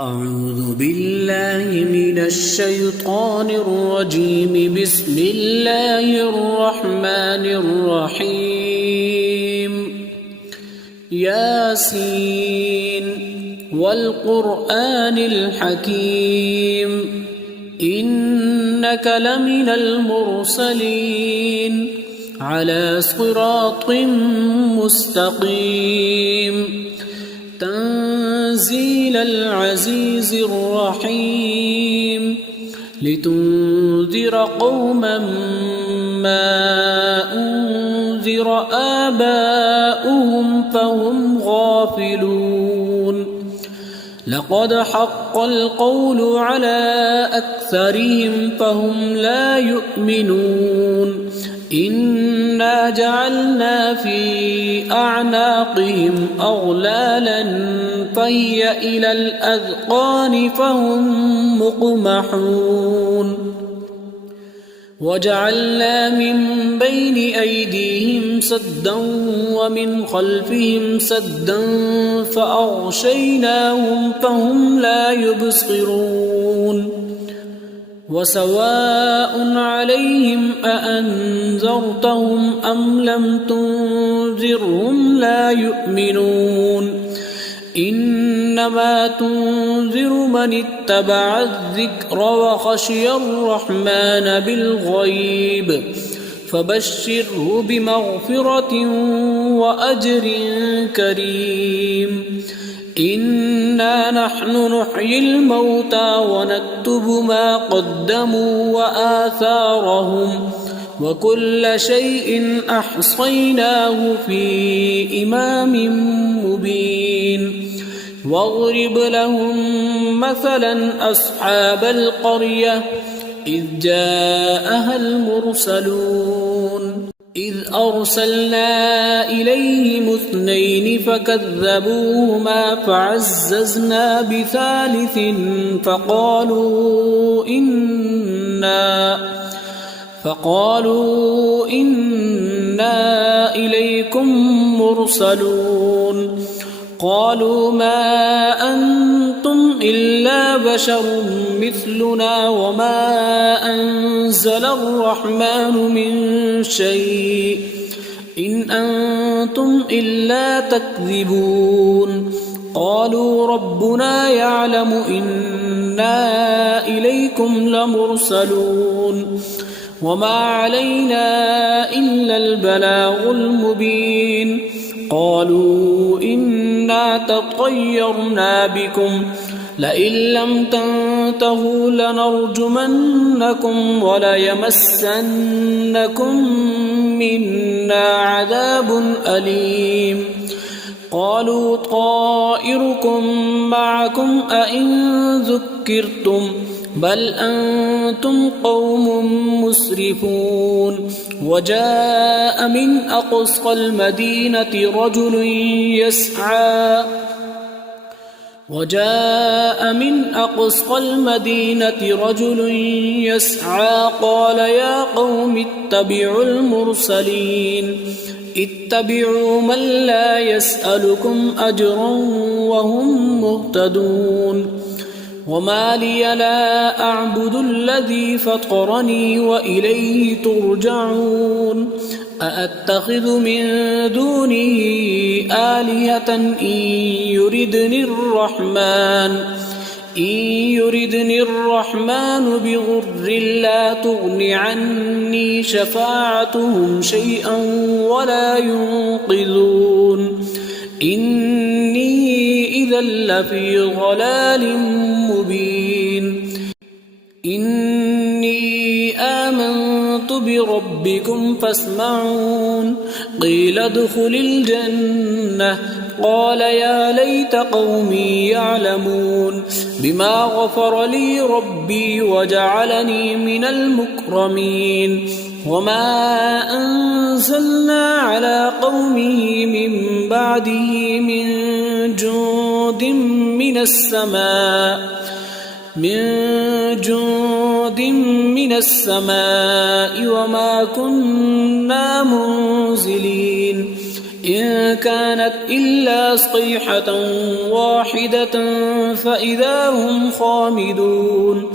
أعوذ بالله من الشيطان الرجيم. بسم الله الرحمن الرحيم. ياسين والقرآن الحكيم إنك لمن المرسلين على صراط مستقيم. تنزيل العزيز الرحيم لتنذر قوما ما أنذر آباؤهم فهم غافلون. لقد حق القول على أكثرهم فهم لا يؤمنون. إنا جعلنا في أعناقهم أغلالا فهي إلى الأذقان فهم مقمحون. وجعلنا من بين أيديهم سدا ومن خلفهم سدا فأغشيناهم فهم لا يبصرون. وسواء عليهم أأنذرتهم أم لم تنذرهم لا يؤمنون. إنما تنذر من اتبع الذكر وخشي الرحمن بالغيب فبشره بمغفرة وأجر كريم. إنا نحن نحيي الموتى ونكتب ما قدموا وآثارهم وكل شيء أحصيناه في إمام مبين. واضرب لهم مثلا أصحاب القرية إذ جاءها المرسلون إذ أرسلنا إليهم 2 فكذبوهما فعززنا بثالث فقالوا إنا إليكم مرسلون. قالوا ما أنتم إلا بشر مثلنا وما أنزل الرحمن من شيء إن أنتم إلا تكذبون. قالوا ربنا يعلم إنا إليكم لمرسلون وما علينا إلا البلاغ المبين. قالوا إنا تطيرنا بكم لئن لم تنتهوا لنرجمنكم وليمسنكم منا عذاب أليم. قالوا طائركم معكم أئن ذكرتم بل أنتم قوم مسرفون. وجاء من أقصى المدينة رجل يسعى قال يا قوم اتبعوا المرسلين اتبعوا من لا يسألكم أجرا وهم مهتدون. وما لي لا أعبد الذي فطرني وإليه ترجعون. أأتخذ من دونه آلهة إن يردني الرحمن بضر لا تغن عني شفاعتهم شيئا ولا ينقذون. إني إذا لفي ضلال مبين. إني آمنت بربكم فاسمعون. قيل ادخل الجنة قال يا ليت قومي يعلمون بما غفر لي ربي وجعلني من المكرمين. وما أنزلنا على قومه من بعده من جند من السماء وما كنا منزلين. إن كانت إلا صيحة واحدة فإذا هم خامدون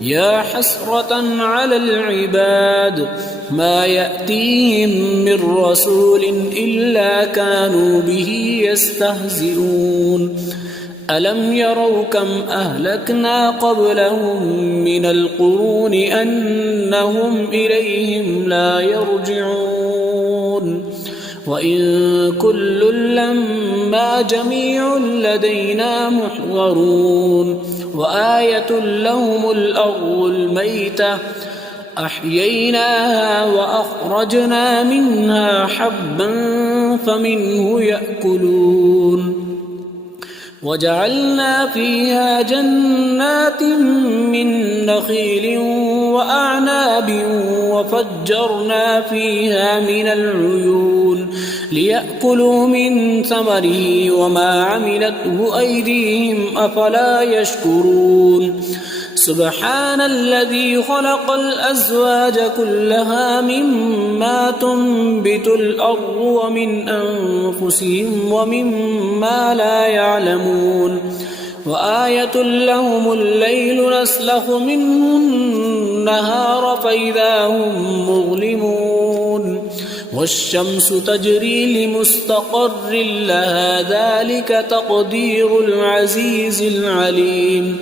يا حسرة على العباد ما يأتيهم من رسول إلا كانوا به يستهزئون ألم يروا كم أهلكنا قبلهم من القرون أنهم إليهم لا يرجعون وإن كل لما جميع لدينا محضرون وآية لهم الأرض الميتة أحييناها وأخرجنا منها حبا فمنه يأكلون وجعلنا فيها جنات من نخيل وأعناب وفجرنا فيها من العيون ليأكلوا من ثمره وما عملته أيديهم أفلا يشكرون سبحان الذي خلق الأزواج كلها مما تنبت الأرض ومن أنفسهم ومما لا يعلمون وآية لهم الليل نسلخ منه النهار فإذا هم مظلمون والشمس تجري لمستقر لها ذلك تقدير العزيز العليم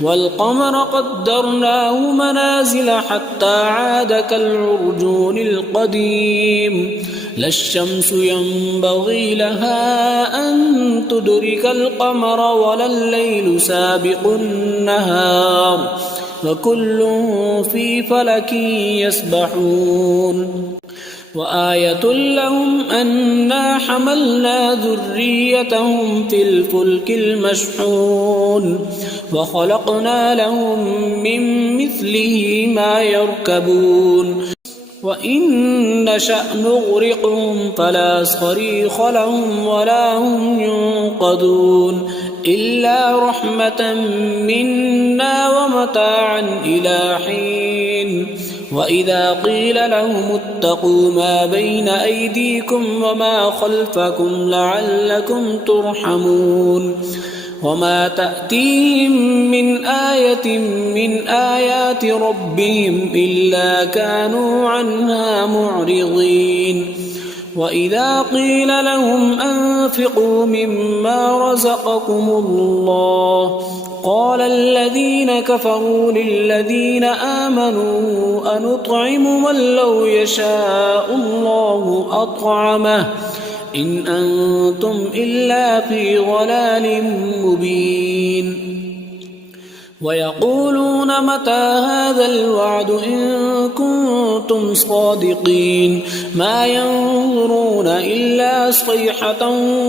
والقمر قدرناه منازل حتى عاد كالعرجون القديم لا الشمس ينبغي لها أن تدرك القمر ولا الليل سابق النهار وكل في فلك يسبحون وآية لهم أنا حملنا ذريتهم في الفلك المشحون وخلقنا لهم من مثله ما يركبون وإن نشأ نغرقهم فلا صريخ لهم ولا هم ينقذون إلا رحمة منا ومتاعا إلى حين وإذا قيل لهم اتقوا ما بين أيديكم وما خلفكم لعلكم ترحمون وما تأتيهم من آية من آيات ربهم إلا كانوا عنها معرضين وإذا قيل لهم أنفقوا مما رزقكم الله قال الذين كفروا للذين آمنوا أنطعم من لو يشاء الله أطعمه إن أنتم إلا في ضلال مبين ويقولون متى هذا الوعد إن كنتم صادقين ما ينظرون إلا صيحة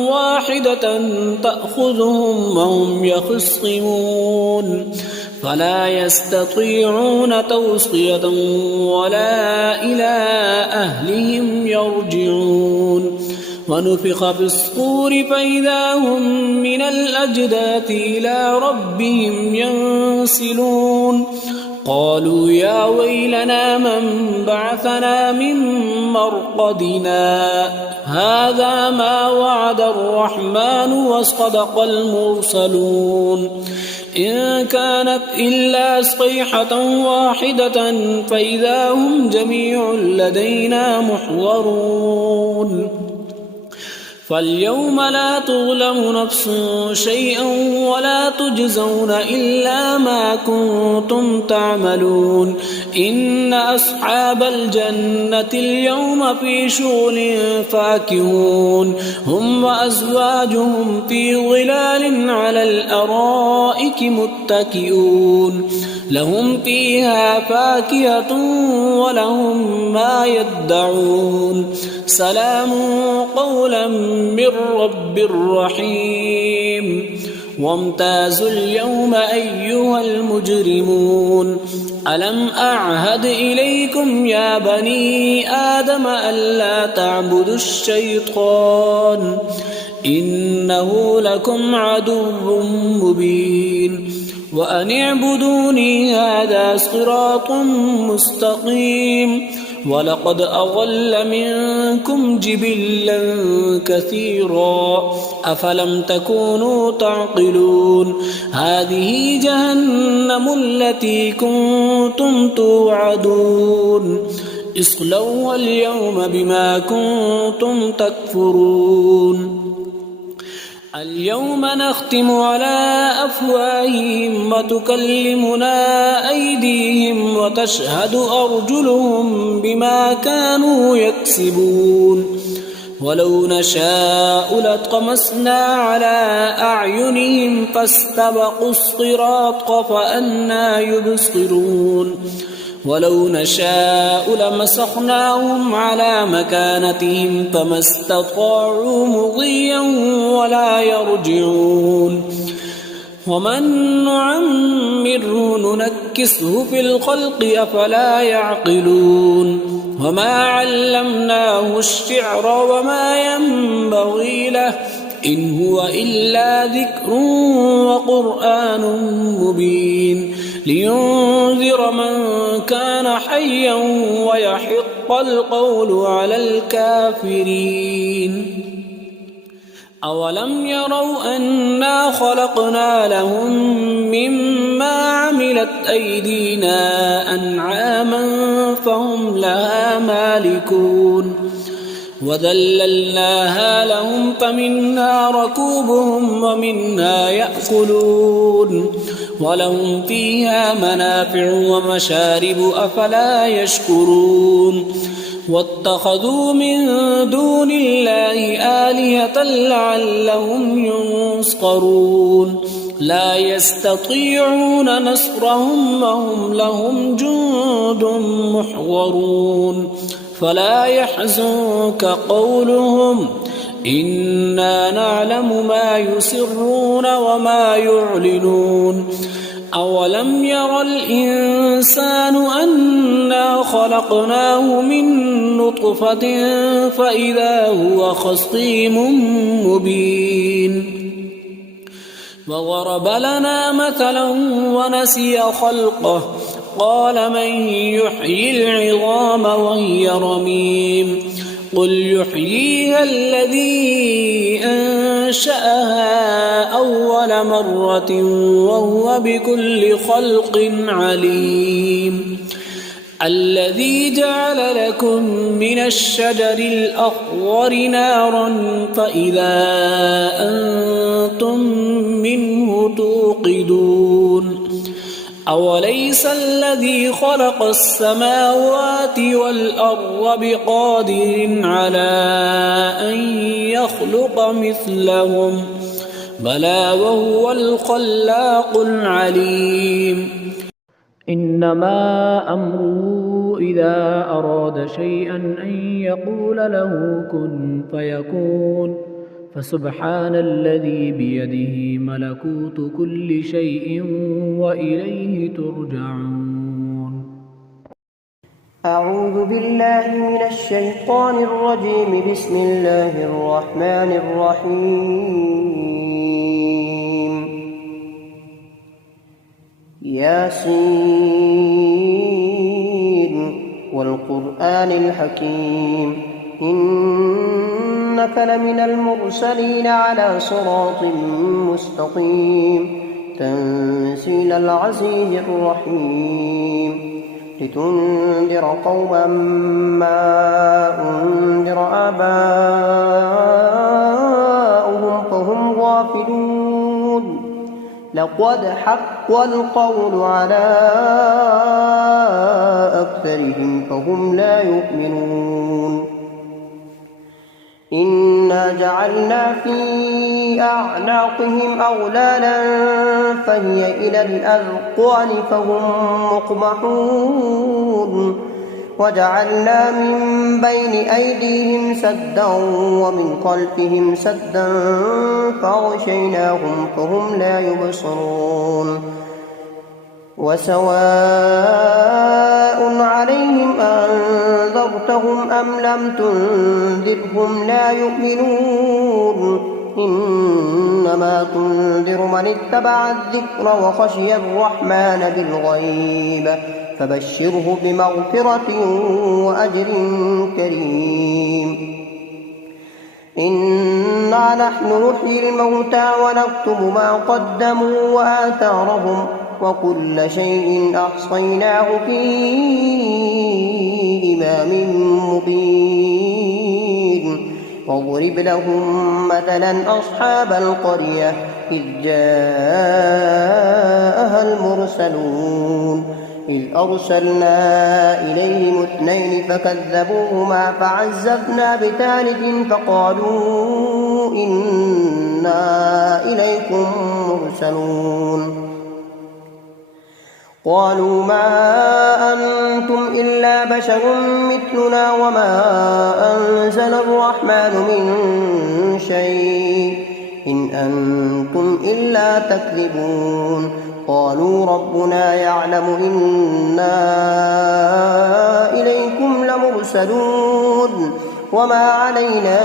واحدة تأخذهم وهم يخصمون فلا يستطيعون توصية ولا إلى أهلهم يرجعون ونفخ في الصور فإذا هم من الأجداث إلى ربهم ينسلون قالوا يا ويلنا من بعثنا من مرقدنا هذا ما وعد الرحمن وصدق المرسلون إن كانت إلا صيحة واحدة فإذا هم جميع لدينا محضرون فاليوم لا تظلم نفس شيئا ولا تجزون إلا ما كنتم تعملون إن أصحاب الجنة اليوم في شغل فاكهون هم وأزواجهم في ظلال على الأرائك متكئون لهم فيها فاكهة ولهم ما يدعون سلام قولا من رب رحيم وامتازوا اليوم أيها المجرمون ألم أعهد إليكم يا بني آدم ألا تعبدوا الشيطان إنه لكم عدو مبين وأن اعبدوني هذا صراط مستقيم ولقد أضل منكم جبلا كثيرا أفلم تكونوا تعقلون هذه جهنم التي كنتم توعدون اصلوها اليوم بما كنتم تكفرون اليوم نختم على أفواههم وتكلمنا أيديهم وتشهد أرجلهم بما كانوا يكسبون ولو نشاء لطمسنا على أعينهم فاستبقوا الصراط فأنى يبصرون ولو نشاء لمسخناهم على مكانتهم فما استطاعوا مضيا ولا يرجعون ومن نعمره ننكسه في الخلق أفلا يعقلون وما علمناه الشعر وما ينبغي له إن هو إلا ذكر وقرآن مبين لينذر من كان حيا ويحق القول على الكافرين أولم يروا أنا خلقنا لهم مما عملت أيدينا أنعاما فهم لها مالكون وذللناها لهم فمنها ركوبهم ومنها يأكلون ولهم فيها منافع ومشارب أفلا يشكرون واتخذوا من دون الله آلهة لعلهم ينصرون لا يستطيعون نصرهم وهم لهم جند محضرون فلا يحزنك قولهم إنا نعلم ما يسرون وما يعلنون أولم ير الإنسان أنا خلقناه من نطفة فإذا هو خصيم مبين وضرب لنا مثلا ونسي خلقه قال من يحيي العظام وهي رميم قل يحييها الذي أنشأها أول مرة وهو بكل خلق عليم الذي جعل لكم من الشجر الأخضر نارا فإذا أنتم منه توقدون أوليس الذي خلق السماوات والأرض بقادر على أن يخلق مثلهم بلى وهو الخلاق العليم إنما أمره إذا أراد شيئا أن يقول له كن فيكون فسبحان الذي بيده ملكوت كل شيء وإليه ترجعون أعوذ بالله من الشيطان الرجيم بسم الله الرحمن الرحيم ياسين والقرآن الحكيم إنك لمن المرسلين على صراط مستقيم تنزيل العزيز الرحيم لتنذر قوما ما أنذر آباؤهم فهم غافلون لقد حق القول على أكثرهم فهم لا يؤمنون إنا جعلنا في أعناقهم أغلالا فهي إلى الأذقان فهم مقمحون وجعلنا من بين أيديهم سدا ومن خلفهم سدا فأغشيناهم فهم لا يبصرون وسواء عليهم أنذرتهم أم لم تنذرهم لا يؤمنون إنما تنذر من اتبع الذكر وخشي الرحمن بالغيب فبشره بمغفرة وأجر كريم. إنا نحن نحيي الموتى ونكتب ما قدموا وآثارهم وكل شيء أحصيناه في إمام مبين. واضرب لهم مثلا أصحاب القرية إذ جاءها المرسلون إذ أرسلنا إليهم 2 فكذبوهما فعززنا بثالث فقالوا إنا إليكم مرسلون. قالوا ما أنتم إلا بشر مثلنا وما أنزل الرحمن من شيء إن أنتم إلا تكذبون. قالوا ربنا يعلم إنا إليكم لمرسلون وما علينا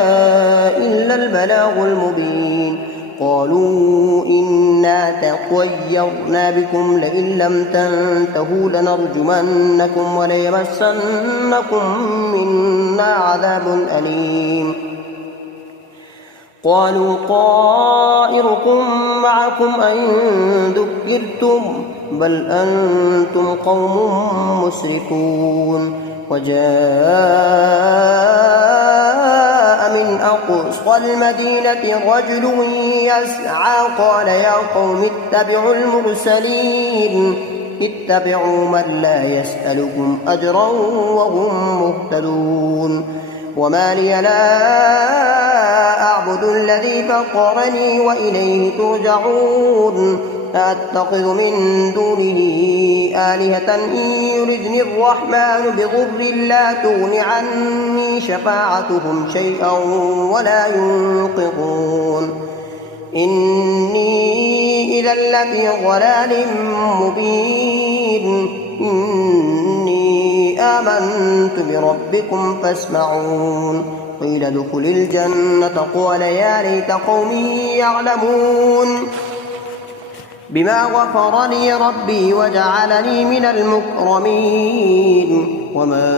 إلا البلاغ المبين. قالوا إنا تطيرنا بكم لئن لم تنتهوا لنرجمنكم وليمسنكم منا عذاب أليم. قالوا طائركم معكم أئن ذكرتم بل أنتم قوم مسرفون. وجاء من أقصى المدينة رجل يسعى قال يا قوم اتبعوا المرسلين اتبعوا من لا يسألكم أجرا وهم مهتدون. وما لي لا أعبد الذي فطرني وإليه ترجعون. أأتخذ من دونه آلهة إن يردني الرحمن بضر لا تغن عني شفاعتهم شيئا ولا ينقذون. إني إذا لفي ضلال مبين. إني آمنت بربكم فاسمعون. قيل ادخل الجنة قال يا ليت قومي يعلمون بما غفر لي ربي وجعلني من المكرمين. وما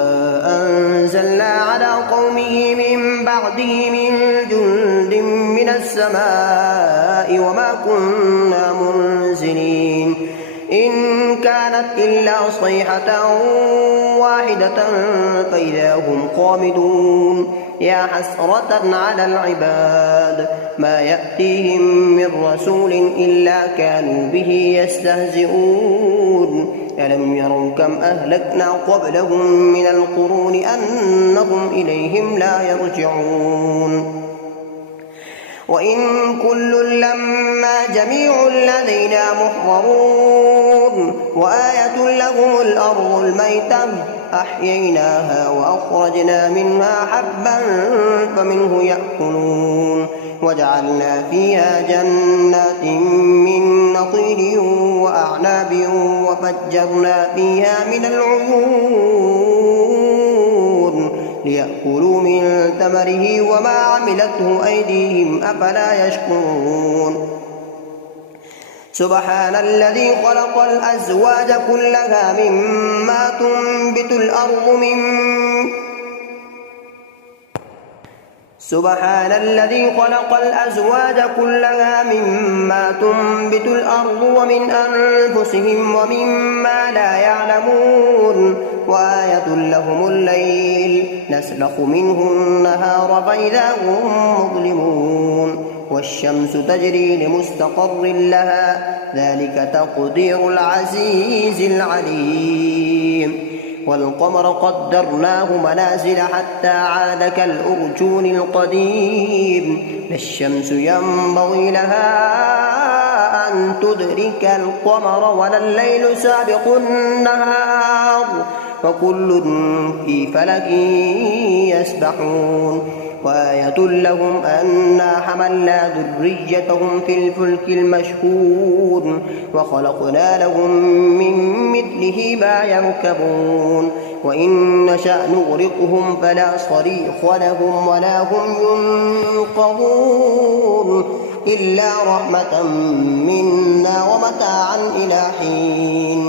أنزلنا على قومه من بعده من جند من السماء وما كنا منزلين إن كانت إلا صيحة واحدة فإذا هم خامدون. يا حسرة على العباد ما يأتيهم من رسول إلا كانوا به يستهزئون. ألم يروا كم أهلكنا قبلهم من القرون أنهم إليهم لا يرجعون. وإن كل لما جميع لدينا محضرون. وآية لهم الأرض الميتة أحييناها وأخرجنا منها حبا فمنه يأكلون. وجعلنا فيها جنات من نخيل وأعناب وفجرنا فيها من العيون ليأكلوا من ثمره وما عملته أيديهم أفلا يشكرون. سبحان الذي خلق الأزواج كلها مما تنبت الأرض سبحان الذي خلق الأزواج كلها مما تنبت الأرض ومن أنفسهم ومما لا يعلمون. وآية لهم الليل نسلخ منه النهار فإذا هم مظلمون. والشمس تجري لمستقر لها ذلك تقدير العزيز العليم. والقمر قدرناه منازل حتى عاد كالأرجون القديم. لا الشمس ينبغي لها أن تدرك القمر ولا الليل سابق النهار وكل في فلك يسبحون. وآية لهم أنا حملنا ذريتهم في الفلك المشحون وخلقنا لهم من مثله ما يركبون. وإن نشأ نغرقهم فلا صريخ لهم ولا هم ينقذون إلا رحمة منا ومتاعا إلى حين.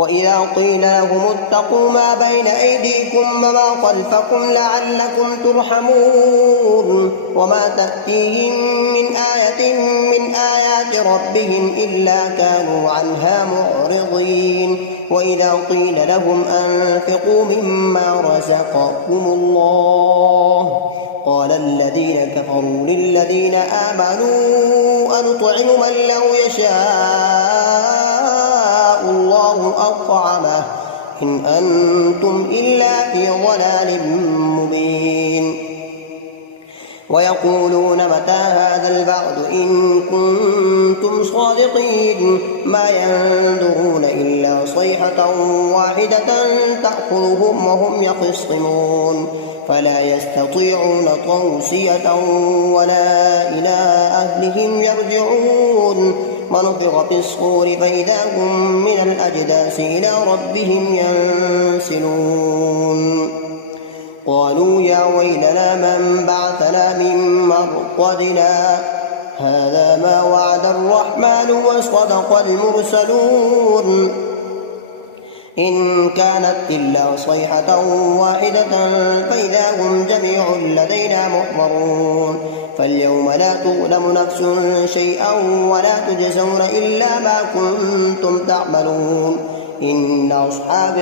وإذا قيل لهم اتقوا ما بين أيديكم وما خلفكم لعلكم ترحمون وما تأتيهم من آية من آيات ربهم إلا كانوا عنها معرضين وإذا قيل لهم أنفقوا مما رزقكم الله قال الذين كفروا للذين آمنوا أنطعم من لو يشاء الله أطعمه إن أنتم إلا في ضلال مبين ويقولون متى هذا الوعد إن كنتم صادقين ما ينظرون إلا صيحة واحدة تأخذهم وهم يخصمون فلا يستطيعون توصية ولا إلى أهلهم يرجعون ونفخ في الصور فإذا هم من الأجداث إلى ربهم ينسلون قالوا يا ويلنا من بعثنا من مرقدنا هذا ما وعد الرحمن وصدق المرسلون إن كانت إلا صيحة واحدة فإذا هم جميع لدينا محضرون فاليوم لا تظلم نفس شيئا ولا تجزون إلا ما كنتم تعملون إن أصحاب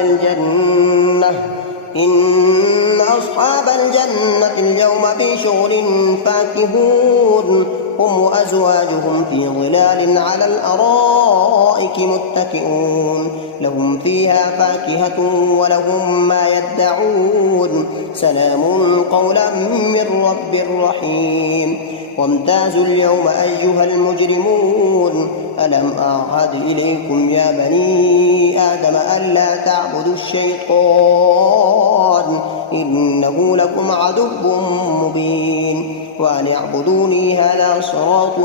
الجنة اليوم في شغل فاكهون هم وأزواجهم في ظلال على الأرائك متكئون لهم فيها فاكهة ولهم ما يدعون سلام قولا من رب رحيم وامتازوا اليوم أيها المجرمون ألم أعهد إليكم يا بني آدم ألا تعبدوا الشيطان إنه لكم عدو مبين وأن اعبدوني هذا صراط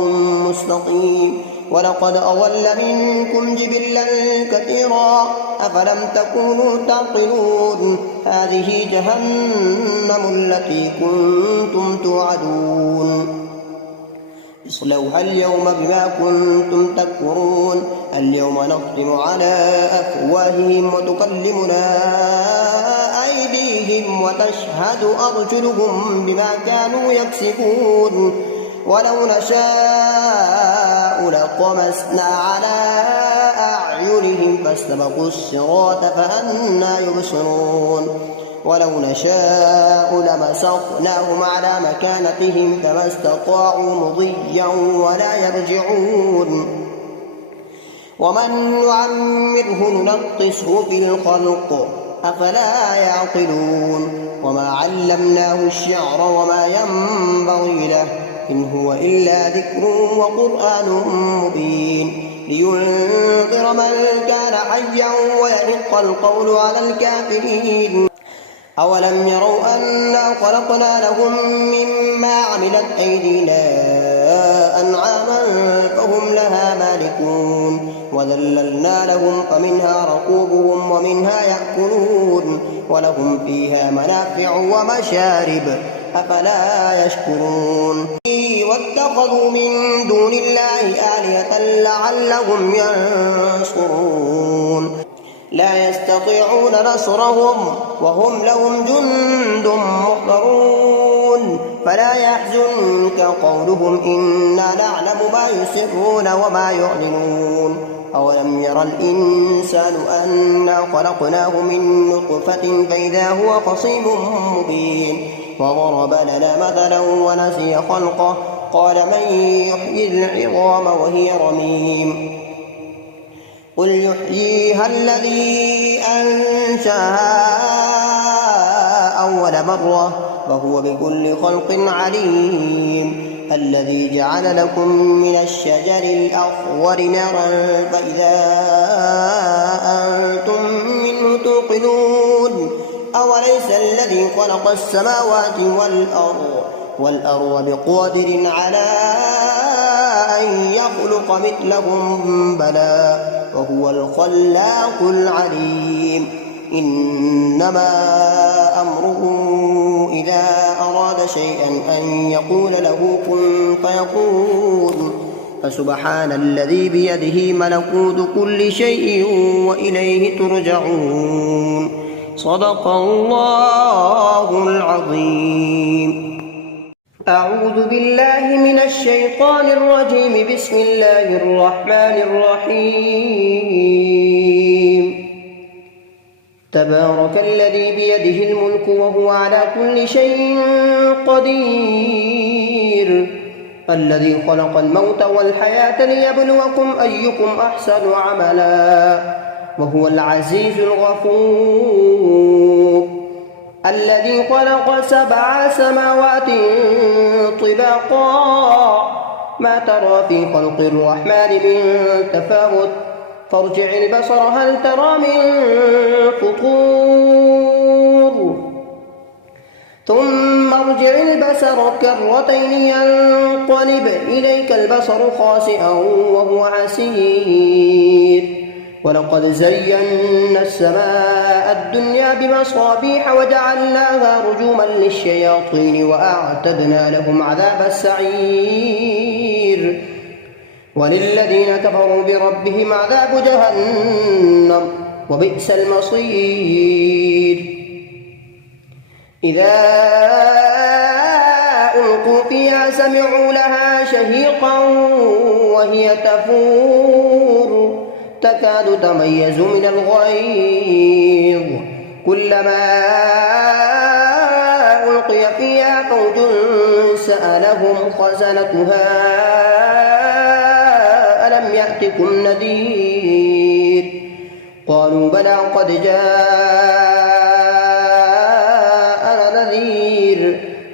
مستقيم ولقد أضل منكم جبلا كثيرا أفلم تكونوا تعقلون هذه جهنم التي كنتم توعدون اصلوها اليوم بما كنتم تكفرون اليوم نختم على أفواههم وتكلمنا أيديهم وتشهد أرجلهم بما كانوا يكسبون ولو نشاء لطمسنا على أعينهم فاستبقوا الصراط فأنى يبصرون ولو نشاء لمسخناهم على مكانتهم فما استطاعوا مضيا ولا يرجعون ومن نعمره ننقصه في الخلق أفلا يعقلون وما علمناه الشعر وما ينبغي له إن هو إلا ذكر وقرآن مبين لينذر من كان حيا ويحق القول على الكافرين أولم يروا أنا خلقنا لهم مما عملت أيدينا أنعاما فهم لها مالكون وذللنا لهم فمنها ركوبهم ومنها يأكلون ولهم فيها منافع ومشارب أفلا يشكرون واتخذوا من دون الله آلهة لعلهم ينصرون لا يستطيعون نصرهم وهم لهم جند محضرون فلا يحزنك قولهم إنا نعلم ما يسرون وما يعلنون أولم ير الإنسان أنا خلقناه من نطفة فإذا هو خصيم مبين وضرب لنا مثلا ونسي خلقه قال من يحيي العظام وهي رميم قل يحييها الذي أنشاها أول مرة وهو بكل خلق عليم الذي جعل لكم من الشجر الأخضر نارا فإذا أنتم منه توقدون أوليس الذي خلق السماوات والأرض بقادر على أن يخلق مثلهم بلى وهو الخلاق العليم إنما أمره إذا أراد شيئا أن يقول له كن فيكون فسبحان الذي بيده ملكوت كل شيء وإليه ترجعون. صدق الله العظيم. أعوذ بالله من الشيطان الرجيم. بسم الله الرحمن الرحيم. تبارك الذي بيده الملك وهو على كل شيء قدير، الذي خلق الموت والحياة ليبلوكم أيكم أحسن عملا وهو العزيز الغفور، الذي خلق 7 سماوات طباقا ما ترى في خلق الرحمن من تفاوت فارجع البصر هل ترى من فطور ثم ارجع البصر كرتين ينقلب إليك البصر خاسئا وهو حسير. ولقد زينا السماء الدنيا بمصابيح وجعلناها رجوما للشياطين وأعتدنا لهم عذاب السعير. وللذين كفروا بربهم عذاب جهنم وبئس المصير. إذا ألقوا فيها سمعوا لها شهيقا وهي تفور تكاد تميز من الغيظ كلما ألقي فيها فوج سألهم خزنتها ألم يأتكم نذير قالوا بلى قد جاءنا نذير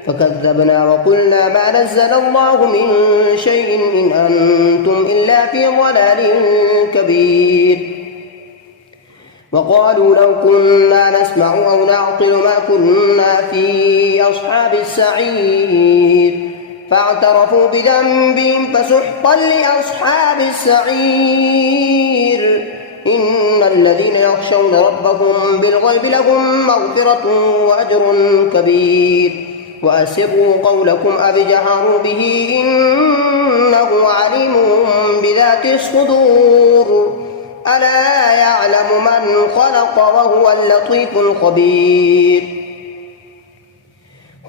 فكذبنا وقلنا ما نزل الله من شيء إن أنتم إلا في ضلال كبير. وقالوا لو كنا نسمع أو نعقل ما كنا في أصحاب السعير فاعترفوا بذنبهم فسحقا لأصحاب السعير. إن الذين يخشون ربهم بالغيب لهم مغفرة وأجر كبير. وأسروا قولكم أو اجهروا به إنه عليم بذات الصدور. ألا يعلم من خلق وهو اللطيف الخبير.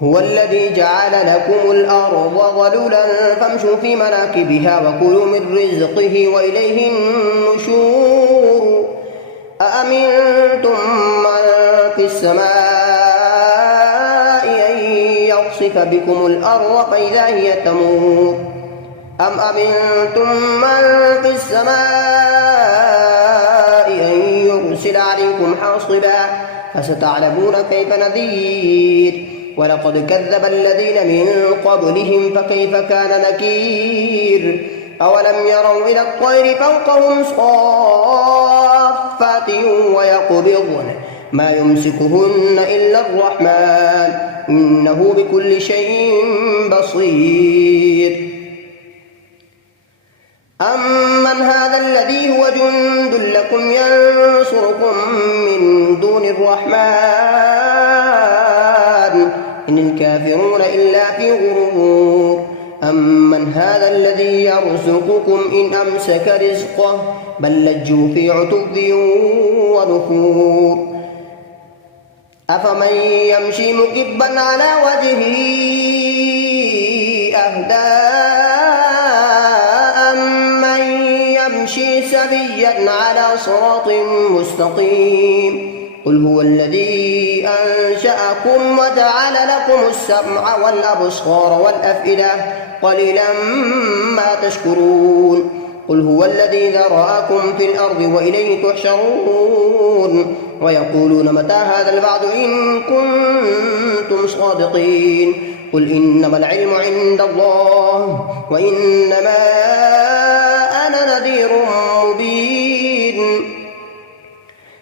هو الذي جعل لكم الأرض ظلولا فامشوا في مناكبها وكلوا من رزقه وإليه النشور. أأمنتم من في السماء أن يخسف بكم الأرض فإذا هي تمور أم أمنتم من في السماء أن يرسل عليكم حاصبا فستعلمون كيف نذير. ولقد كذب الذين من قبلهم فكيف كان نكير. أولم يروا إلى الطير فوقهم صافات ويقبضن ما يمسكهن إلا الرحمن إنه بكل شيء بصير. أمن هذا الذي هو جند لكم ينصركم من دون الرحمن إن الكافرون إلا في غرور. أمن هذا الذي يرزقكم إن أمسك رزقه بل لجوا في عتو ونفور. أفمن يمشي مكبا على وجهه أهدى أمن يمشي سويا على صراط مستقيم. قل هو الذي أنشأكم وجعل لكم السمع والأبصار والأفئدة قليلا ما تشكرون. قل هو الذي ذرأكم في الأرض وإليه تحشرون. ويقولون متى هذا الوعد إن كنتم صادقين. قل إنما العلم عند الله وإنما أنا نذير مبين.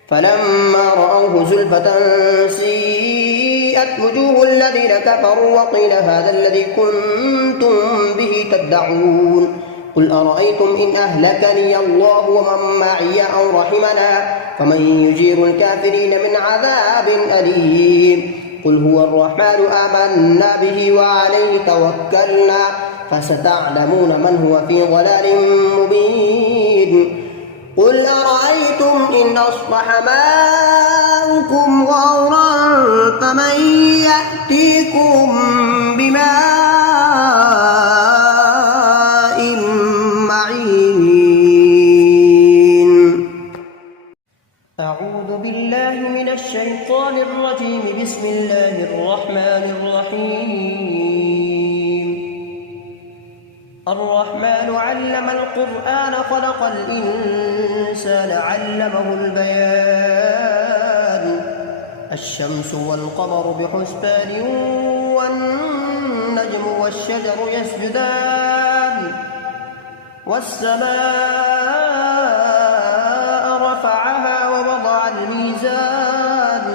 فلما رأوه زلفة سيئت وجوه الذين كفروا وقيل هذا الذي كنتم به تدعون. قل أرأيتم إن أهلكني الله ومن معي أو رحمنا فمن يجير الكافرين من عذاب أليم. قل هو الرحمن آمنا به وعليه توكلنا فستعلمون من هو في ضلال مبين. قل أرأيتم إن أصبح ماؤكم غورا فمن يأتيكم بماء معين. أعوذ بالله من الشيطان الرجيم. بسم الله الرحمن الرحيم. الرحمن علم القرآن خلق الإنسان علمه البيان. الشمس والقمر بحسبان والنجم والشجر يسجدان والسماء رفعها ووضع الميزان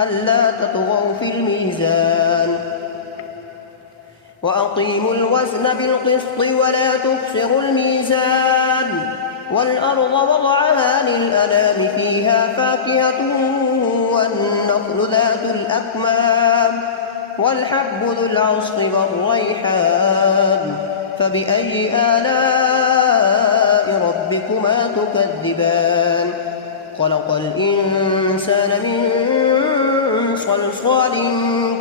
ألا تطغوا في الميزان وأقيموا الوزن بالقسط ولا تخسروا الميزان. والأرض وضعها للأنام فيها فاكهة والنخل ذات الأكمام والحب ذو العصف والريحان. فبأي آلاء ربكما تكذبان. خلق الإنسان من صلصال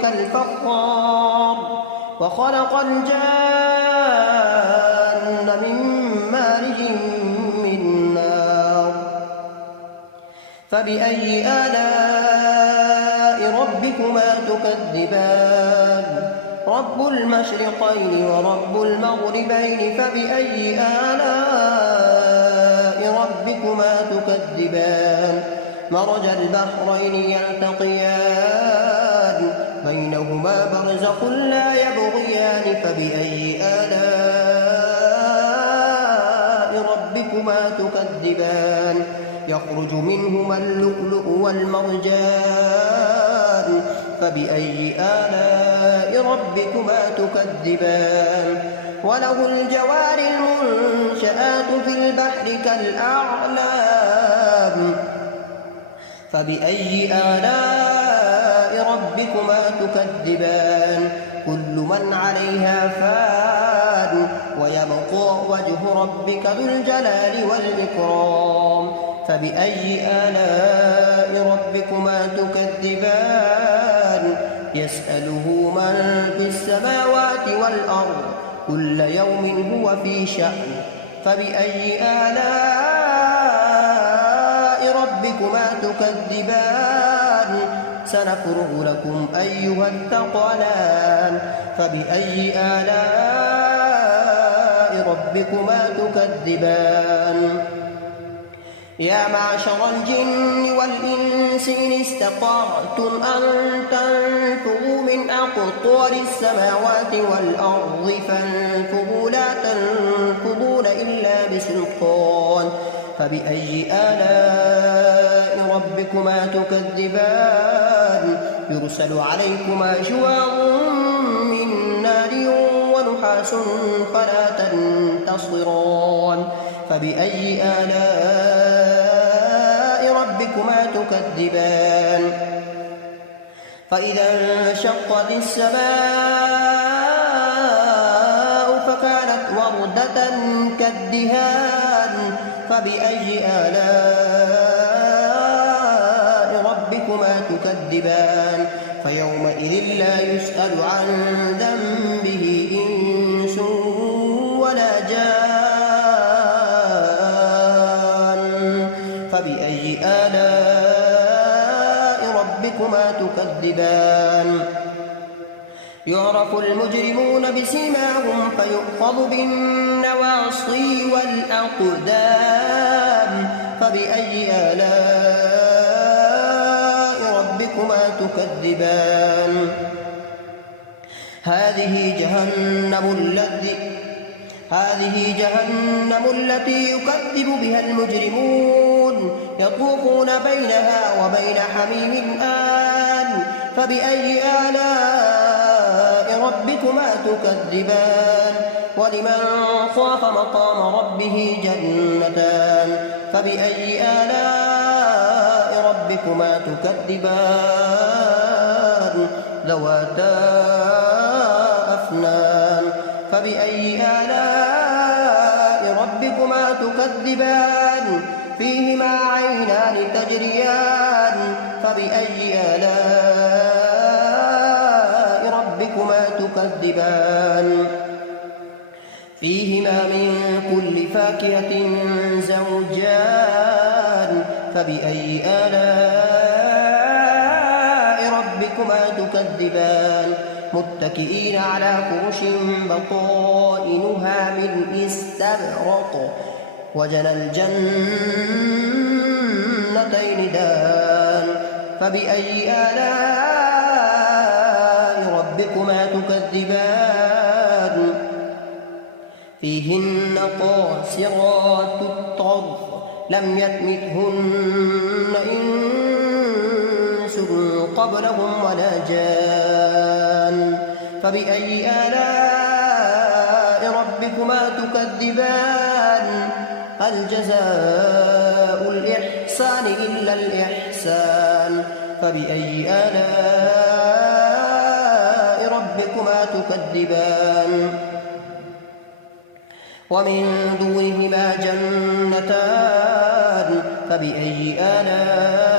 كالفخار وخلق الجان من مارج من نار. فبأي آلاء ربكما تكذبان. رب المشرقين ورب المغربين. فبأي آلاء ربكما تكذبان. مرج البحرين يلتقيان بينهما برزخ لا يبغيان. فبأي آلاء ربكما تكذبان. يخرج منهما اللؤلؤ والمرجان. فبأي آلاء ربكما تكذبان. وله الجوار المنشآت في البحر كالأعلام. فبأي آلاء ربكما تكذبان. كل من عليها فان ويبقى وجه ربك ذو الجلال والإكرام. فبأي آلاء ربكما تكذبان. يسأله من في السماوات والأرض كل يوم هو في شأن. فبأي آلاء ربكما تكذبان. سنفرغ لكم أيها الثقلان. فبأي آلاء ربكما تكذبان. يا معشر الجن والإنس إن استطعتم أن تنفذوا من أقطار السماوات والأرض فانفذوا لا تنفذون إلا بسلطان. فبأي آلاء ربكما تكذبان. يرسل عليكما شواظ من نار ونحاس فلا تنتصران. فبأي آلاء ربكما تكذبان. فإذا انشقت السماء فكانت وردة كالدهان. فبأي آلاء ربكما تكذبان. فيومئذ لا يسأل عن ذنبه إنس ولا جان. فبأي آلاء ربكما تكذبان. يعرف المجرمون بسيماهم فيؤخذ بالنواصي والأقدام. فبأي آلاء ربكما تكذبان. هذه جهنم التي يكذب بها المجرمون. يطوفون بينها وبين حميم آن. فبأي آلاء ربكما تكذبان. ولمن خاف مقام ربه جنتان. فبأي آلاء ربكما تكذبان. ذواتا أفنان. فبأي آلاء ربكما تكذبان فيهما عينان تجريان فبأي آلاء ربكما تكذبان فيهما من كل فاكهة زوجان فبأي آلاء ربكما تكذبان متكئين على فرش بطائنها من استبرق وجنى الجنتين دان فبأي آلاء ربكما تكذبان فيهن قاصرات الطرف لم يطمثهن إنس قبلهم ولا جان فبأي آلاء ربكما تكذبان هل جزاء الإحسان إلا الإحسان فبأي آلاء ربكما تكذبان ومن دونهما جنتان فبأي آلاء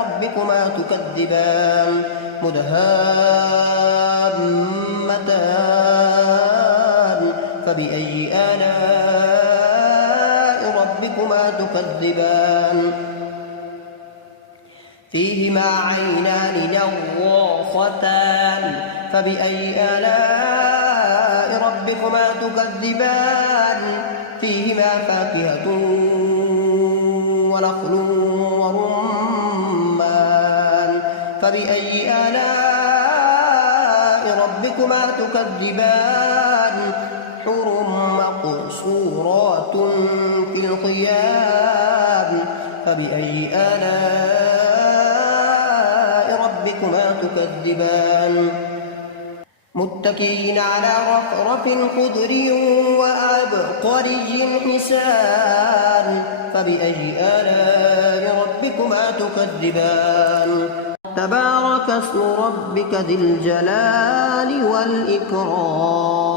ربكما تكذبان مدهامتان فبأي آلاء ربكما تكذبان فيهما عينان نضاختان فبأي آلاء ربكما تكذبان فيهما فاكهة ونخل ورمان فبأي آلاء ربكما تكذبان حور مقصورات في الخيام فبأي آلاء ربكما تكذبان متكئين على رفرف خضر وعبقري حسان فبأي آلاء ربكما تكذبان تبارك اسم ربك ذي الجلال والإكرام.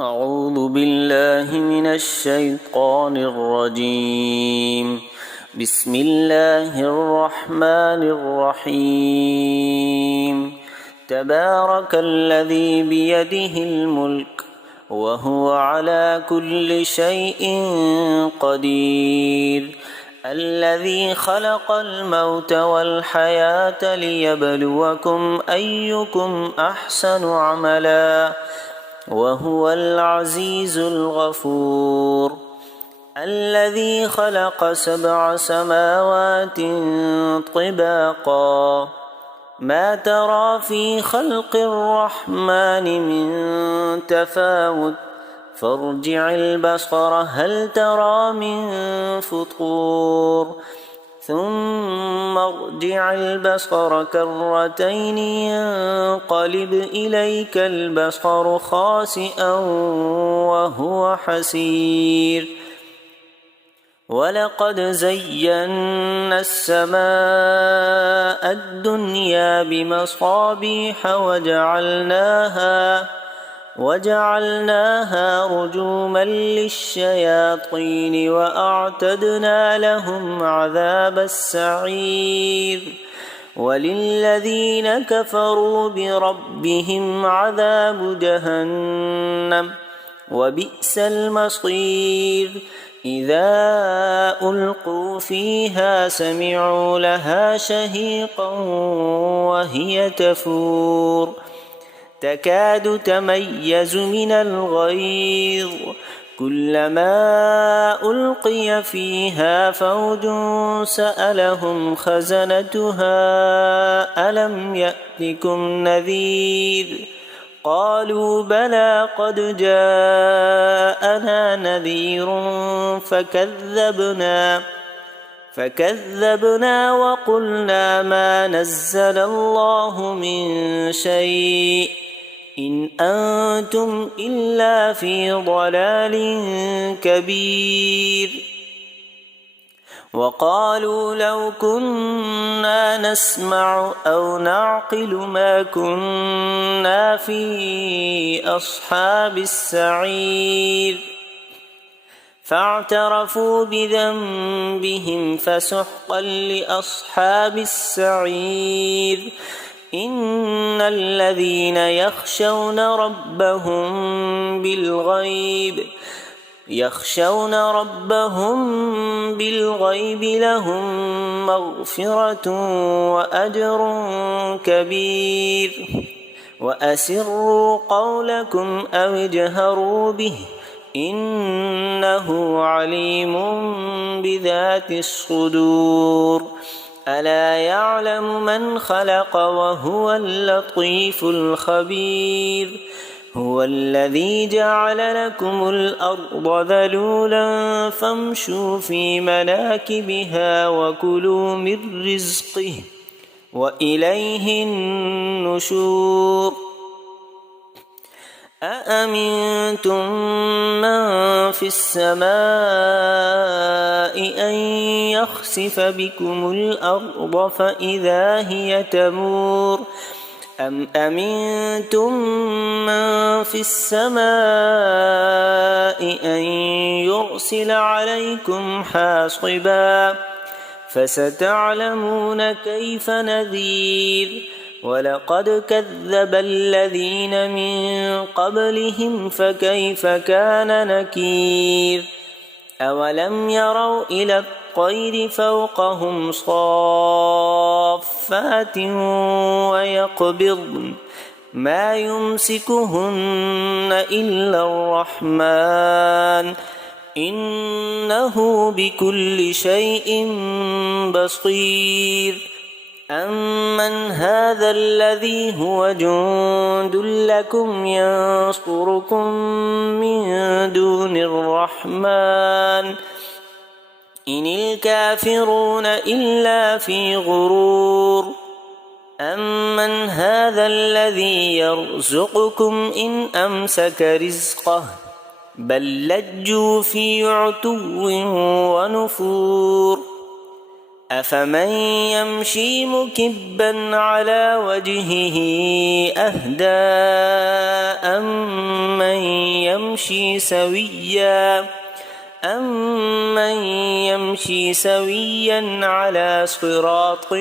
أعوذ بالله من الشيطان الرجيم. بسم الله الرحمن الرحيم. تبارك الذي بيده الملك وهو على كل شيء قدير. الذي خلق الموت والحياة ليبلوكم أيكم أحسن عملا وهو العزيز الغفور. الذي خلق 7 سماوات طباقا ما ترى في خلق الرحمن من تفاوت فارجع البصر هل ترى من فطور ثم ارجع البصر كرتين ينقلب إليك البصر خاسئا وهو حسير. ولقد زينا السماء الدنيا بمصابيح وجعلناها رجوما للشياطين وأعتدنا لهم عذاب السعير. وللذين كفروا بربهم عذاب جهنم وبئس المصير. إذا ألقوا فيها سمعوا لها شهيقا وهي تفور تكاد تميز من الغيظ كلما ألقي فيها فوج سألهم خزنتها ألم يأتكم نذير قالوا بلى قد جاءنا نذير فكذبنا وقلنا ما نزل الله من شيء إن أنتم إلا في ضلال كبير. وقالوا لو كنا نسمع أو نعقل ما كنا في أصحاب السعير فاعترفوا بذنبهم فسحقا لأصحاب السعير إن الذين يخشون ربهم بالغيب لهم مغفرة وأجر كبير وأسروا قولكم أو اجهروا به إنه عليم بذات الصدور ألا يعلم من خلق وهو اللطيف الخبير هو الذي جعل لكم الأرض ذلولا فامشوا في مناكبها وكلوا من رزقه وإليه النشور أأمنتم من في السماء أن يخسف بكم الأرض فإذا هي تمور أم أمنتم من في السماء أن يرسل عليكم حاصبا فستعلمون كيف نذير ولقد كذب الذين من قبلهم فكيف كان نكير أولم يروا إلى الطير فوقهم صافات ويقبضن ما يمسكهن إلا الرحمن إنه بكل شيء بصير أمن هذا الذي هو جند لكم ينصركم من دون الرحمن إن الكافرون إلا في غرور أمن هذا الذي يرزقكم إن أمسك رزقه بل لجوا في عتو ونفور أفمن يمشي مكبا على وجهه أهدى أمن يمشي سويا على صراط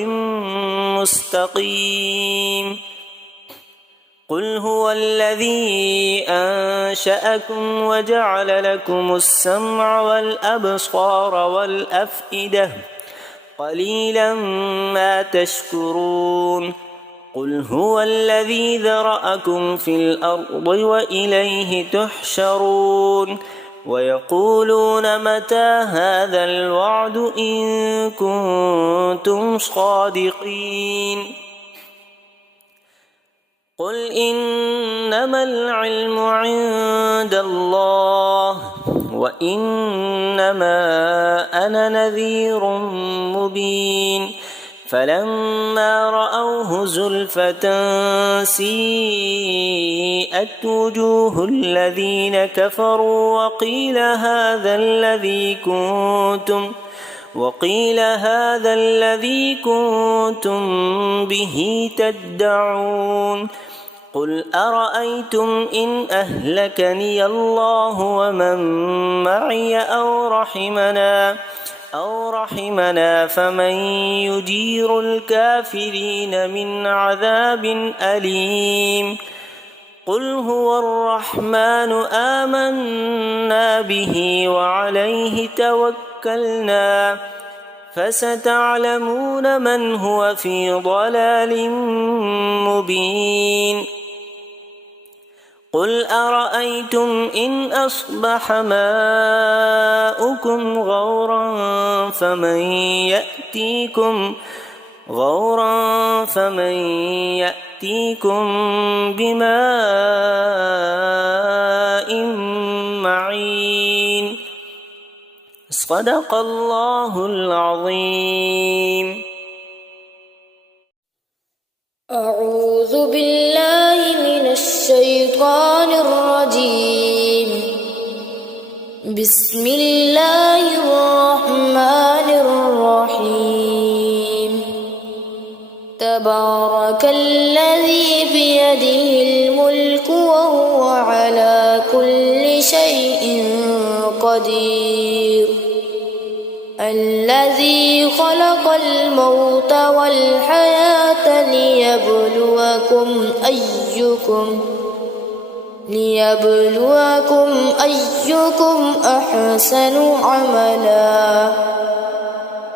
مستقيم قل هو الذي أنشأكم وجعل لكم السمع والأبصار والأفئدة قليلا ما تشكرون قل هو الذي ذرأكم في الأرض وإليه تحشرون ويقولون متى هذا الوعد إن كنتم صادقين قل إنما العلم عند الله وإنما أنا نذير مبين فلما رأوه زلفة سيئت وجوه الذين كفروا وقيل هذا الذي كنتم به تدعون قل أرأيتم إن أهلكني الله ومن معي أو رحمنا فمن يجير الكافرين من عذاب أليم قل هو الرحمن آمنا به وعليه توكلنا فستعلمون من هو في ضلال مبين قل أرأيتم إن أصبح ماؤكم غورا فمن يأتيكم بماء معين صدق الله العظيم. أعوذ بالله من الشيطان الرجيم. بسم الله الرحمن الرحيم. تبارك الذي بيده الملك وهو على كل شيء قدير الذي خلق الموت والحياة ليبلوكم أيكم أحسن عملا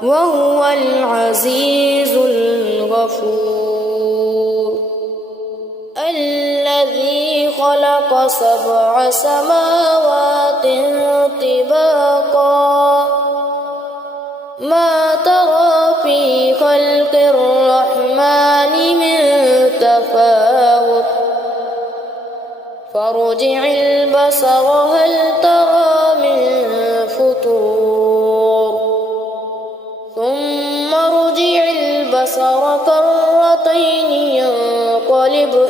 وهو العزيز الغفور الذي خلق 7 سماوات طباقا ما ترى في خلق الرحمن من تفاوت فارجع البصر هل ترى من فطور ثم ارجع البصر كرتين ينقلب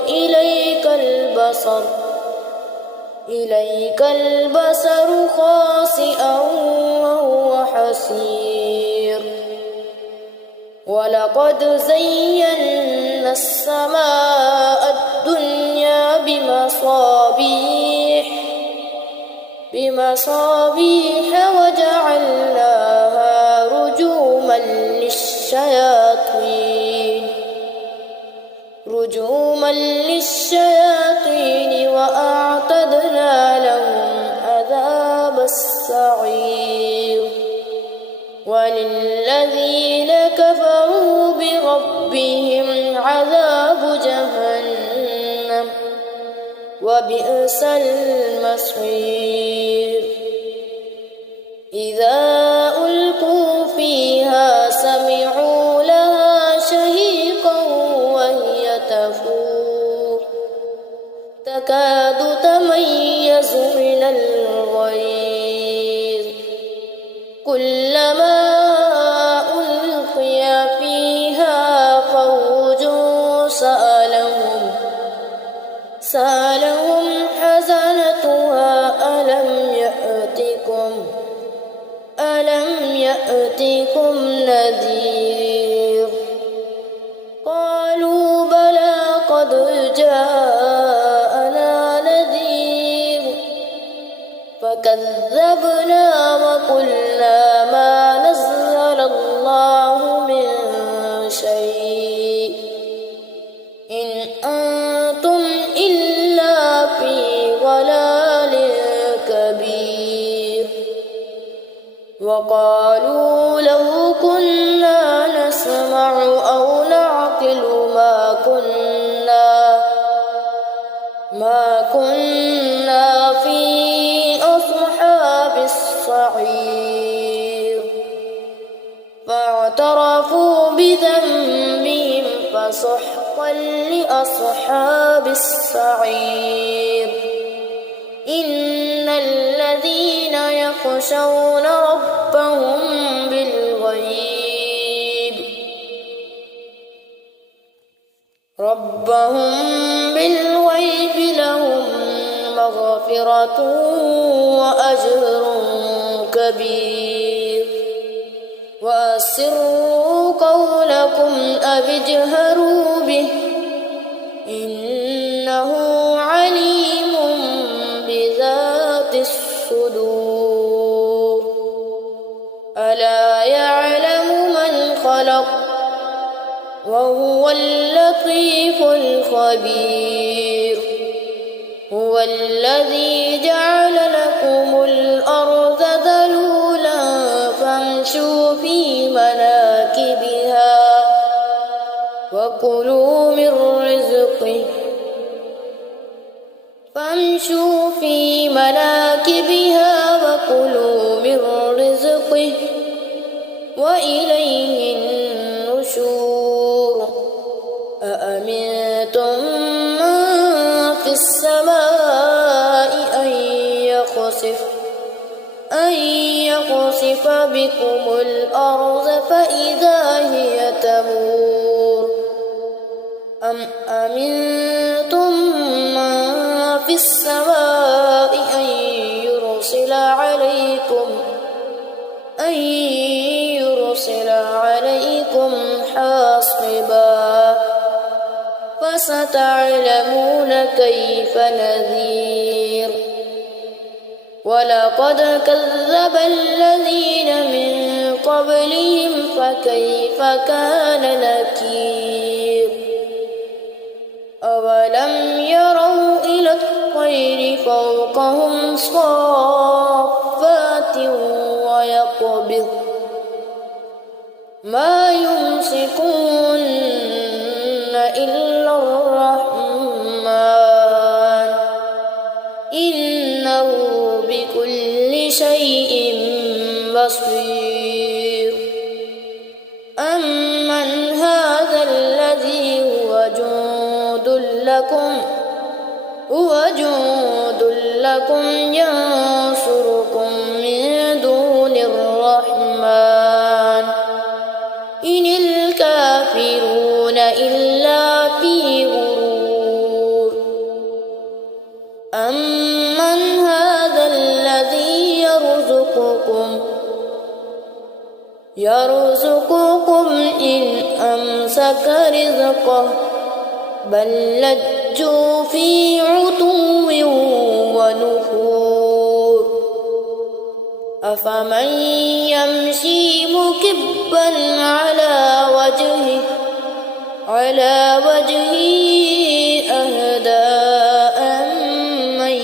إليك البصر خاسئا وهو حسير ولقد زينا السماء الدنيا بمصابيح وجعلناها رجوما للشياطين وأعتدنا لهم عذاب السعير وللذين كفروا بربهم عذاب جهنم وبئس المصير إذا ألقوا فيها سمعوا لها شهيقا وهي تفور تكاد تميز من الغيظ كلما ألقي فيها فوج سألهم حزنتها ألم يأتكم نذير قالوا بلى قد جاءنا نذير فكذبنا وقلنا ما نزل الله من شيء إن أنتم إلا في ضلال كبير وقالوا لو كنا نسمع أو نعقل ما كنا في أصحاب السعير فاعترفوا بذنبهم فسحقا لأصحاب السعير إن الذين يخشون ربهم بالغيب لهم مغفرة وأجر كبير وأسروا قولكم أو اجهروا به إنه عليم بذات الصدور ألا يعلم من خلق وهو اللطيف الخبير هو الذي جعل لكم الأرض ذلولا فامشوا في مناكبها وكلوا من رزقه وإليه النشور أأمنتم من في السماء أن يخسف بكم الأرض فإذا هي تمور أم أمنتم من في السماء أن يرسل عليكم حاصبا فستعلمون كيف نذير ولقد كذب الذين من قبلهم فكيف كان نكير أولم يروا إلى الطير فوقهم صافات ويقبض ما يمسكون إلا الرحمن إنه بكل شيء بصير أمن هذا الذي هو جند لكم ينصركم من دون الرحمن إن الكافرون إلا في غرور أمن هذا الذي يرزقكم إن أمسك رزقه بل لجوا في عتو ونفور أفمن يمشي مكبا على وجهه أهدى أمن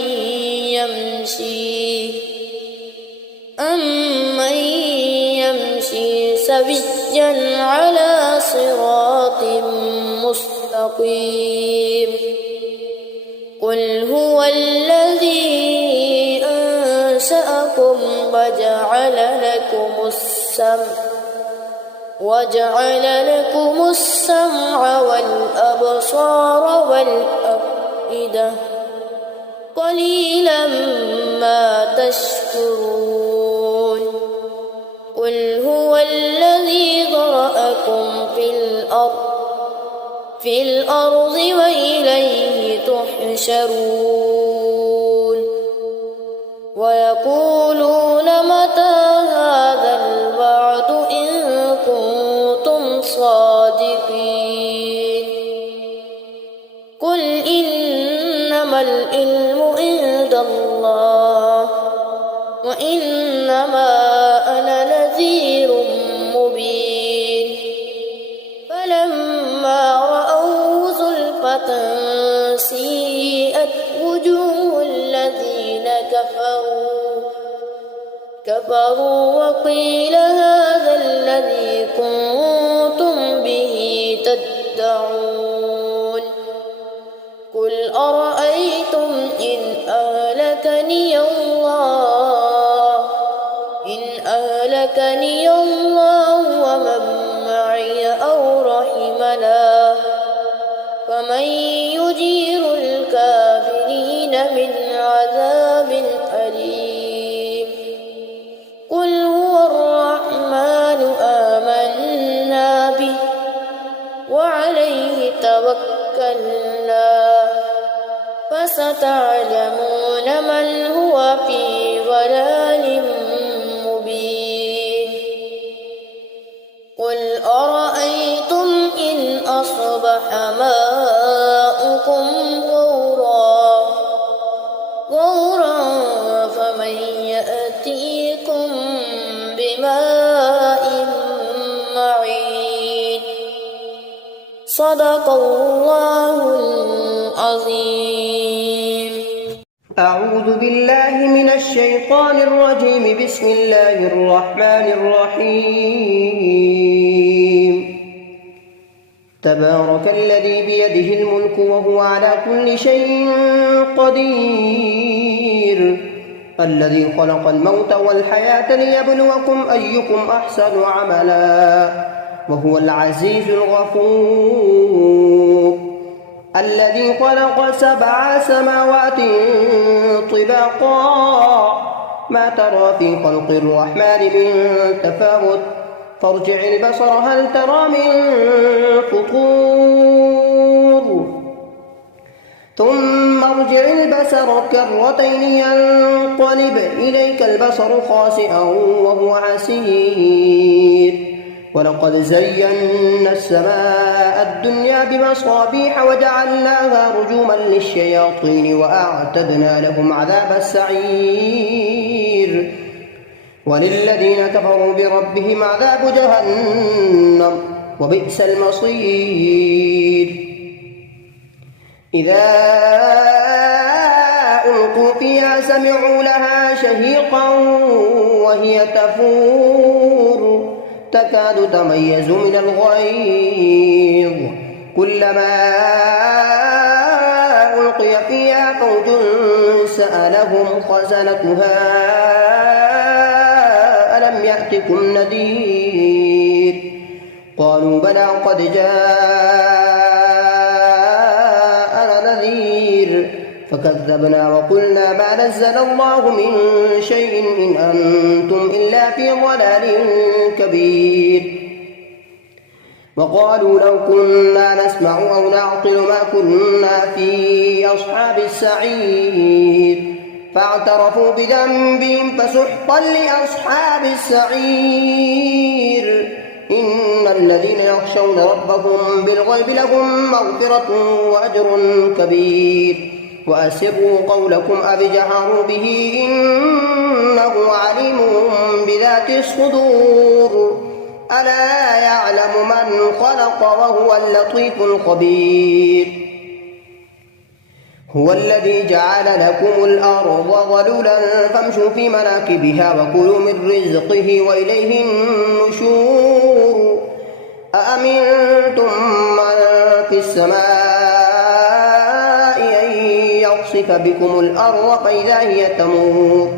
يمشي سويا على صراط مستقيم قل هو الذي أنشأكم وجعل لكم السمع والأبصار والأفئدة قليلا ما تشكرون قل هو الذي ذرأكم في الأرض وإليه تحشرون ويقولون متى هذا الوعد إن كنتم صادقين قل إنما العلم عند الله وإنما أنا نذير مبين فلما رأوه زلفة سيئت وجوه الذين كفروا وقيل هذا الذي كنتم به تدعون قل أرأيتم إن أهلكني الله ومن معي أو رحمنا فمن يجير الكافرين من عذاب أليم قل هو الرحمن آمنا به وعليه توكلنا فستعلمون من هو في ضلال مبين قل أرأيتم إن أصبح ماؤكم غورا فمن يأتيكم بماء معين صدق الله العظيم. أعوذ بالله من الشيطان الرجيم. بسم الله الرحمن الرحيم. تبارك الذي بيده الملك وهو على كل شيء قدير الذي خلق الموت والحياة ليبلوكم أيكم أحسن عملا وهو العزيز الغفور الذي خلق 7 سماوات طباقا ما ترى في خلق الرحمن من تفاوت فارجع البصر هل ترى من فطور ثم ارجع البصر كرتين ينقلب إليك البصر خاسئا وهو حسير ولقد زينا السماء الدنيا بمصابيح وجعلناها رجوما للشياطين وأعتدنا لهم عذاب السعير وللذين كفروا بربهم عذاب جهنم وبئس المصير إذا ألقوا فيها سمعوا لها شهيقا وهي تفور تكاد تميز من الغيظ كلما ألقي فيها فوج سألهم خزنتها ألم يأتكم نذير قالوا بلى قد جاءنا نذير فكذبنا وقلنا ما نزل الله من شيء إن أنتم إلا في ضلال كبير وقالوا لو كنا نسمع أو نعقل ما كنا في أصحاب السعير فاعترفوا بذنبهم فسحقا لأصحاب السعير إن الذين يخشون ربهم بالغيب لهم مغفرة وأجر كبير وأسروا قولكم أو اجهروا به إنه عليم بذات الصدور ألا يعلم من خلق وهو اللطيف الخبير هو الذي جعل لكم الأرض ظلولا فامشوا في مناكبها وكلوا من رزقه وإليه النشور أأمنتم من في السماء أن يخسف بكم الأرض فإذا هي تمور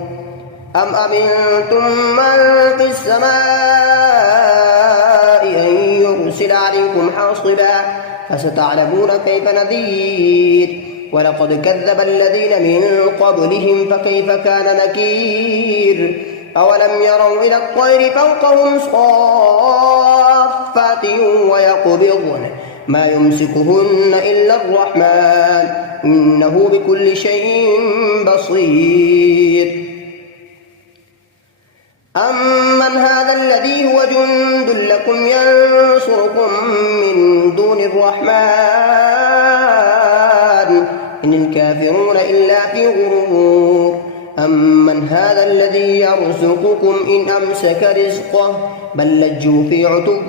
أم أمنتم من في السماء أن يرسل عليكم حاصبا فستعلمون كيف نذير ولقد كذب الذين من قبلهم فكيف كان نكير أولم يروا إلى الطير فوقهم صافات ويقبضن ما يمسكهن إلا الرحمن إنه بكل شيء بصير أمن هذا الذي هو جند لكم ينصركم من دون الرحمن إن الكافرون إلا في غرور أمن هذا الذي يرزقكم إن أمسك رزقه بل لجوا في عتو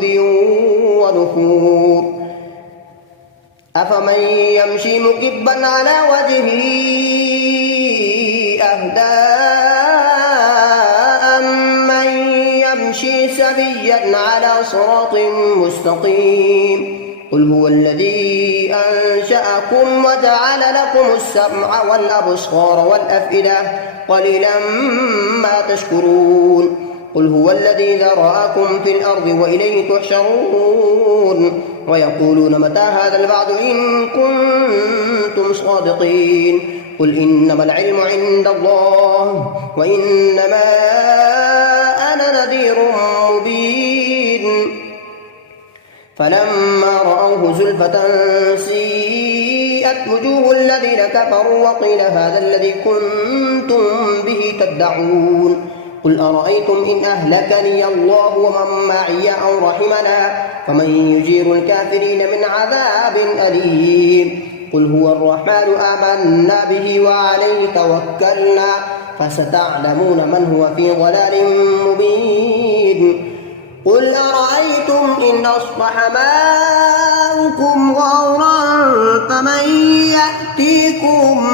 ونفور أفمن يمشي مكبا على وجهه أهدى أمن يمشي سويا على صراط مستقيم قل هو الذي أنشأكم وجعل لكم السمع والأبصار والأفئدة قليلا ما تشكرون قل هو الذي ذرأكم في الأرض وإليه تحشرون ويقولون متى هذا الوعد إن كنتم صادقين قل إنما العلم عند الله وإنما أنا نذير مبين فلما رأوه زلفة سيئت وجوه الذين كفروا وقيل هذا الذي كنتم به تدعون قل أرأيتم إن أهلكني الله ومن معي أو رحمنا فمن يجير الكافرين من عذاب أليم قل هو الرحمن آمنا به وعليه توكلنا فستعلمون من هو في ضلال مبين قل أرأيتم إن أصبح ماؤكم غورا فمن يأتيكم